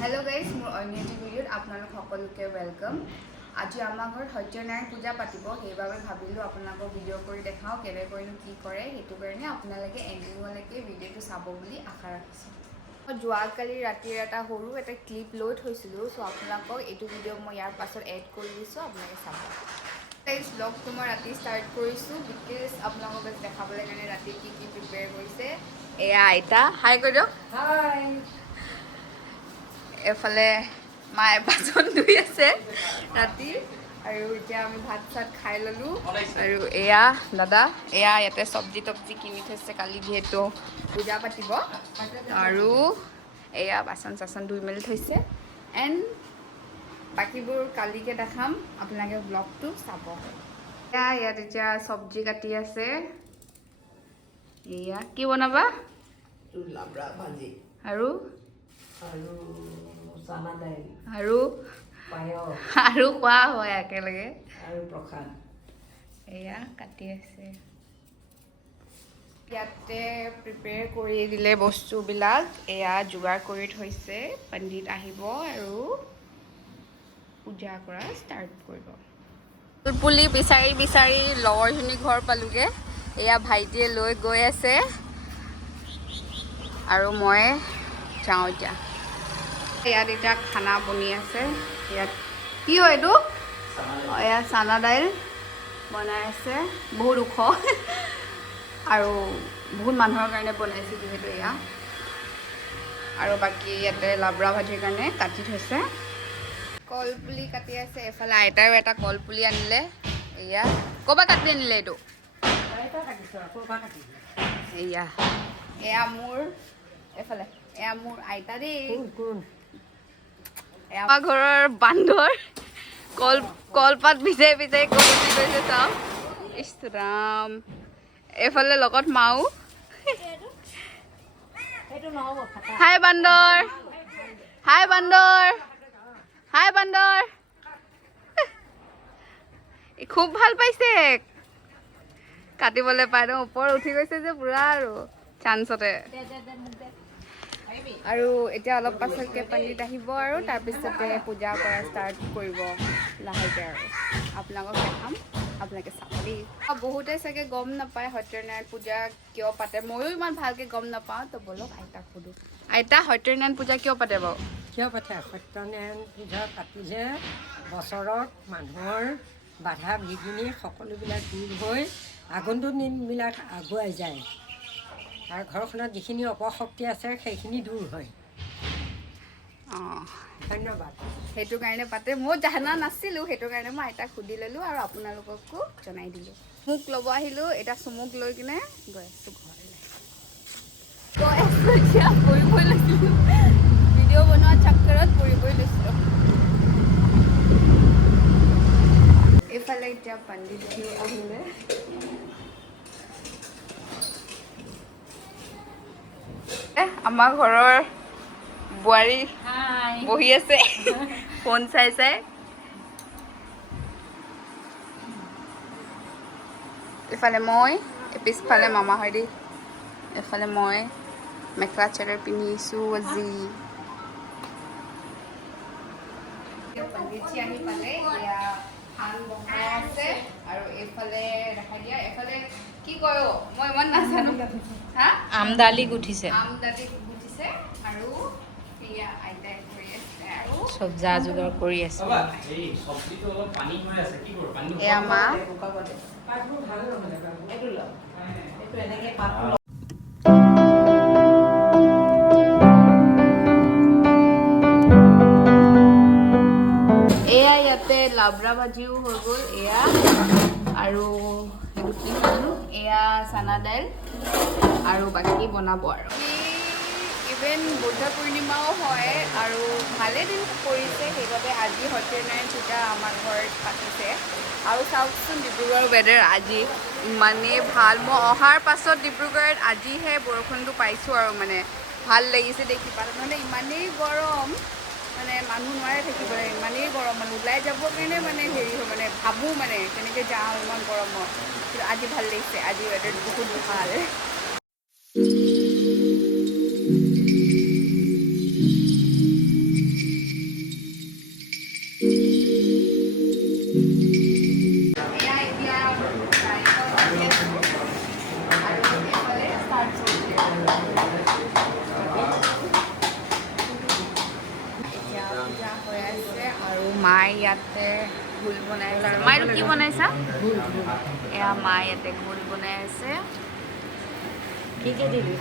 Hello guys मोर अन्य भिडिओत आपनालोक सकलोके welcome. आज आमार घरत सत्यनारायण पूजा पातिब हेइबाबे भाबिलो आपनालोকক भिडिओ करि देखाओ केनेकैनो कि करे हेतु कारणे आपनालोके एन्डिङলৈকে भिडिओটো चाब बुली आशा राखिছো। जोवाकाली रातिर एटा सरू एटा क्लिप লৈ থৈছিলো सो आपनालोকক एटु भिडिओ মই ইয়াৰ পাছত এড কৰি দিছো আপোনালোকে চাব। गाइस ब्लगটো মই ৰাতি স্টাৰ্ট কৰিছো বিকজ आपनालोকক দেখাবলৈ কাৰণে ৰাতি কি কি প্ৰিপেয়াৰ কৰিছে। এয়া আইতা হাই কৈ দিয়ক। হাই। এফালে মায়ে বাচন ধুই আছে ৰাতি আৰু এতিয়া আমি ভাত চাত খাই ললো আৰু এয়া দাদা এয়া ইয়াতে চব্জি তব্জি কিনি থৈছে কালি যেহেতু পূজা পাতিব আৰু এয়া বাচন চাচন ধুই মেলি থৈছে এণ্ড বাকীবোৰ কালিকে দেখাম আপোনালোকে ব্লগটো চাব। এয়া ইয়াত এতিয়া চব্জি কাটি আছে এয়া কি বনাবা লাবৰা ভাজি আৰু চানা দাইল আৰু খোৱা হয় একেলগে আৰু প্ৰসাদ এয়া কাটি আছে ইয়াতে প্ৰিপেয়াৰ কৰি দিলে বস্তুবিলাক এয়া যোগাৰ কৰি থৈছে পণ্ডিত আহিব আৰু পূজা কৰা ষ্টাৰ্ট কৰিব। ফুলপুলি বিচাৰি বিচাৰি লগৰজনী ঘৰ পালোগে এয়া ভাইটিয়ে লৈ গৈ আছে আৰু মই যাওঁ এতিয়া। ইয়াত এতিয়া খানা বনি আছে ইয়াত কি হয় এইটো এয়া চানা দাইল বনাই আছে বহুত ওখ আৰু বহুত মানুহৰ কাৰণে বনাইছে যিহেতু এয়া আৰু বাকী ইয়াতে লাবৰা ভাজিৰ কাৰণে কাটি থৈছে কলপুলি কাটি আছে এফালে আইতাও এটা কলপুলি আনিলে এয়া ক'ৰপৰা কাটি আনিলে এইটো এয়া এয়া মোৰ এফালে এয়া মোৰ আইতা দেই আমাৰ ঘৰৰ বান্দৰ কলপাত ভিজাই ভিজাই কলপুলি গৈছে চাওক ইছ ৰাম এফালে লগত মাও হাই বান্দৰ হাই বান্দৰ হাই বান্দৰ খুব ভাল পাইছে কাটিবলৈ পাই ন ওপৰত উঠি গৈছে যে পুৰা আৰু চান্সতে আৰু এতিয়া অলপ পাছতকৈ পণ্ডিত আহিব আৰু তাৰপিছতে পূজা কৰা ষ্টাৰ্ট কৰিব লাহেকৈ আৰু আপোনালোকক দেখাম আপোনালোকে চাব দেই। বহুতে চাগে গম নাপায় সত্যনাৰায়ণ পূজা কিয় পাতে ময়ো ইমান ভালকৈ গম নাপাওঁ তো বলক আইতাক সোধোঁ। আইতা সত্যনাৰায়ণ পূজা কিয় পাতে বাৰু কিয় পাতে সত্যনাৰায়ণ পূজা পাতিলে বছৰত মানুহৰ বাধা বিঘিনি সকলোবিলাক দূৰ হৈ আগন্তুক দিনবিলাক আগুৱাই যায় আৰু ঘৰখনত যিখিনি অপশক্তি আছে সেইখিনি দূৰ হয়। অঁ ধন্যবাদ। সেইটো কাৰণে পাতে মই জানা নাছিলোঁ সেইটো কাৰণে মই আইতাক সুধি ল'লোঁ আৰু আপোনালোককো জনাই দিলোঁ। মোক ল'ব আহিলোঁ এতিয়া চুমুক লৈ কিনে গৈ আছোঁ ঘৰলৈ এতিয়া পৰিবই লৈছিলোঁ ভিডিঅ' বনোৱা চক্কৰত পৰিবই লৈছিলোঁ। এইফালে এতিয়া পণ্ডিতজি আহিলে আমাৰ ঘৰৰ বোৱাৰী বহি আছে ফোন চাই চাই এফালে মই পিছফালে মামা হয় দেই এফালে মই মেখেলা চাদৰ পিন্ধিছোঁ আজি পণ্ডিতজি আহি পালে এয়া ধান বহাই আছে আৰু এইফালে দেখাই দিয়া এফালে কি কয় মই ইমান নাজানো হা আমদালি গুঠিছে আৰু এয়া আইতাই কৰি আছে আৰু চব যা যোগাৰ কৰি আছে এয়া মা এয়া ইয়াতে লাবৰা ভাজিও হৈ গ'ল এয়া আৰু সেইটো কি জানো এয়া চানা দাইল আৰু বাকী বনাব আৰু ইভেন বুদ্ধ পূৰ্ণিমাও হয় আৰু ভালে দিন পৰিছে সেইবাবে আজি সত্যনাৰায়ণ পূজা আমাৰ ঘৰত পাতিছে আৰু চাওকচোন ডিব্ৰুগড়ৰ ৱেডাৰ আজি ইমানেই ভাল মই অহাৰ পাছত ডিব্ৰুগড়ত আজিহে বৰষুণটো পাইছোঁ আৰু মানে ভাল লাগিছে দেখি পালে নহ'লে ইমানেই গৰম মানে মানুহ নোৱাৰে থাকিবলৈ ইমানেই গৰম মানে ওলাই যাবৰ কাৰণে মানে হেৰি হয় মানে ভাবোঁ মানে কেনেকৈ যাওঁ ইমান গৰমত কিন্তু আজি ভাল লাগিছে আজি ৱেডাৰটো বহুত ভাল। হৈ আছে আৰু মায়ে ইয়াতে ঘোল বনাই আছে। মায়ে কি বনাইছা? এয়া মায়ে ইয়াতে ঘোল বনাই আছে। কি কি দিবি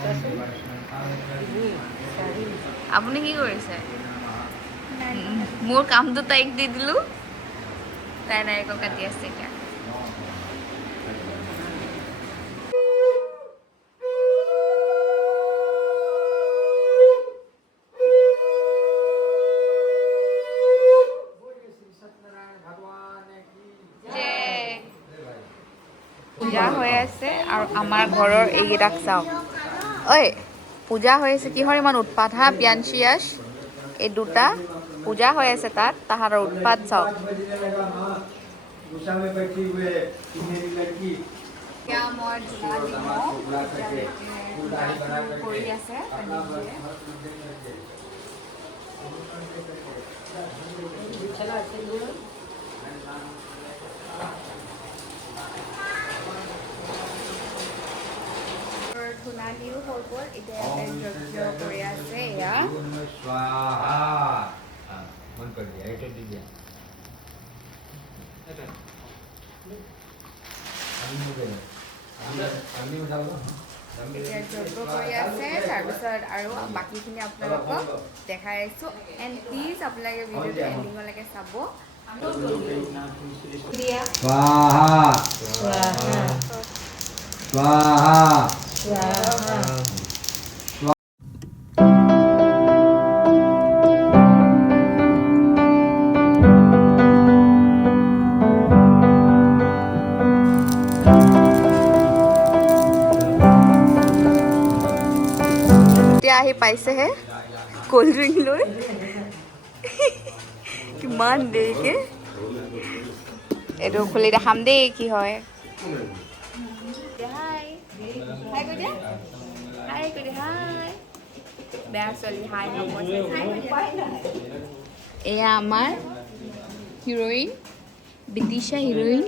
আপুনি কি কৰিছে? মোৰ কামটো তাইক দি দিলোঁ। তাই নাৰিকল কাটি আছে এতিয়া। পূজা হৈ আছে আৰু আমাৰ ঘৰৰ এইকেইটাক চাওক। ঐ পূজা হৈ আছে, কিহৰ ইমান উৎপাত হা? পিয়ানচিয়াছ এই দুটা পূজা হৈ আছে তাত, তাহাঁতৰ উৎপাত চাওক। এতিয়া মই ধূনা দিম কৰি আছে। ধূনা দিও হৈ গ'ল, এতিয়া যজ্ঞ কৰি আছে। এয়া এতিয়া যজ্ঞ কৰি আছে। তাৰপিছত আৰু বাকীখিনি আপোনালোকক দেখাই আছোঁ। এণ্ড প্লিজ আপোনালোকে ভিডিঅ'টো এণ্ডিঙলৈকে চাব। এতিয়া আহি পাইছেহে ক'ল্ড ড্ৰিংক লৈ। কিমান দেৰিকে এইটো খুলি দেখাম দেই কি হয়। হাই হাই কৈ দিয়া, হাই কৈ দিয়া, হাই। বেয়া ছোৱালী হাই নকয়। এয়া আমাৰ হিৰইন বিদিশা হিৰইন।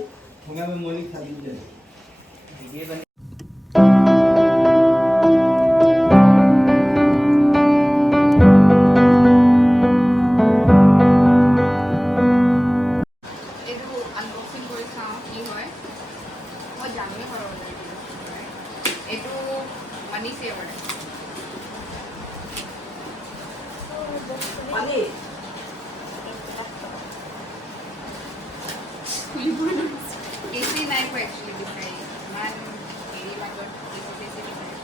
এইটো মানিছে মানে এচি নাই পোৱা একচুৱেলি বিচাৰি। ইমান হেৰি লাগত এচি চেচি বিচাৰি।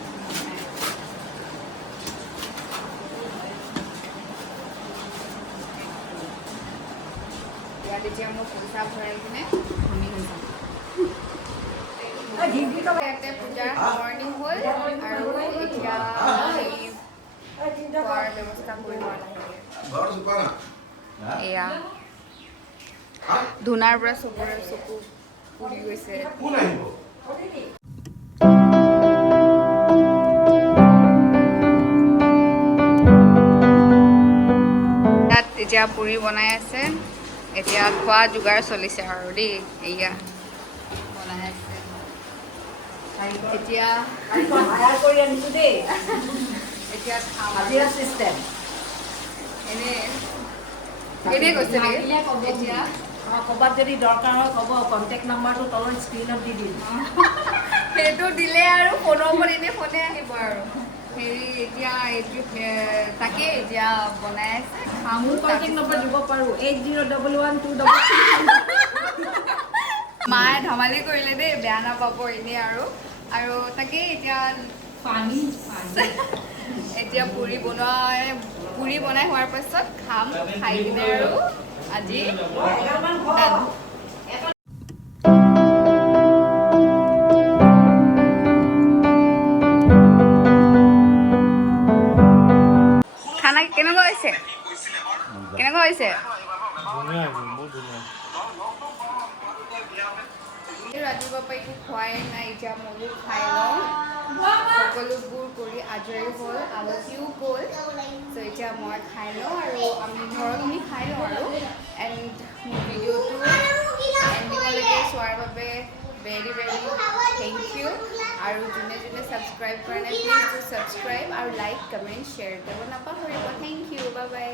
ইয়াত এতিয়া মই পইচা ভৰাই কিনে ধনী হৈ যাম। ইয়াতে পূজাৰ মৰ্ণিং হ'ল আৰু এতিয়া আমি খোৱাৰ ব্যৱস্থা কৰি লোৱা লাহেকৈ। এয়া ধূনাৰ পৰা চবৰে চকু পুৰি গৈছে। তাত এতিয়া পুৰি বনাই আছে। এতিয়া খোৱা যোগাৰ চলিছে আৰু দেই। এয়া বনাই আছে এতিয়া। এতিয়া এনে কৈছে এতিয়া ক'ৰবাত যদি দৰকাৰ হয় ক'ব, কণ্টেক্ট নাম্বাৰটো তলৰ স্ক্ৰীণত দি দিম। সেইটো দিলে আৰু ফোনৰ ওপৰত এনেই ফোনে আহিব আৰু হেৰি। এতিয়া এইটো তাকে এতিয়া বনাই আছে। খাম। মোৰ কণ্টেক্ট নম্বৰ দিব পাৰোঁ 801112. মায়ে ধেমালি কৰিলে দেই, বেয়া নাপাব এনেই আৰু তাকেই এতিয়া পানী এতিয়া পুৰি বনাই হোৱাৰ পাছত খাম। খাই কিনে আৰু আজি খানা কেনেকুৱা হৈছে? কেনেকুৱা হৈছে? ৰাতিপুৱাৰ পৰা একো খোৱাই নাই। এতিয়া ময়ো খাই লওঁ। সকলোবোৰ কৰি আজৰি হ'ল, আলহীও গ'ল। চ' এতিয়া মই খাই লওঁ আৰু আমি ঘৰখিনি খাই লওঁ আৰু এণ্ড ভিডিঅ'টো এণ্ডিঙলৈকে চোৱাৰ বাবে ভেৰি ভেৰি থেংক ইউ। আৰু যোনে যোনে ছাবস্ক্ৰাইব কৰা নাই প্লিজ ডু ছাবস্ক্ৰাইব আৰু লাইক কমেণ্ট শ্বেয়াৰ কৰিব নাপাহৰিব। Thank you, bye by.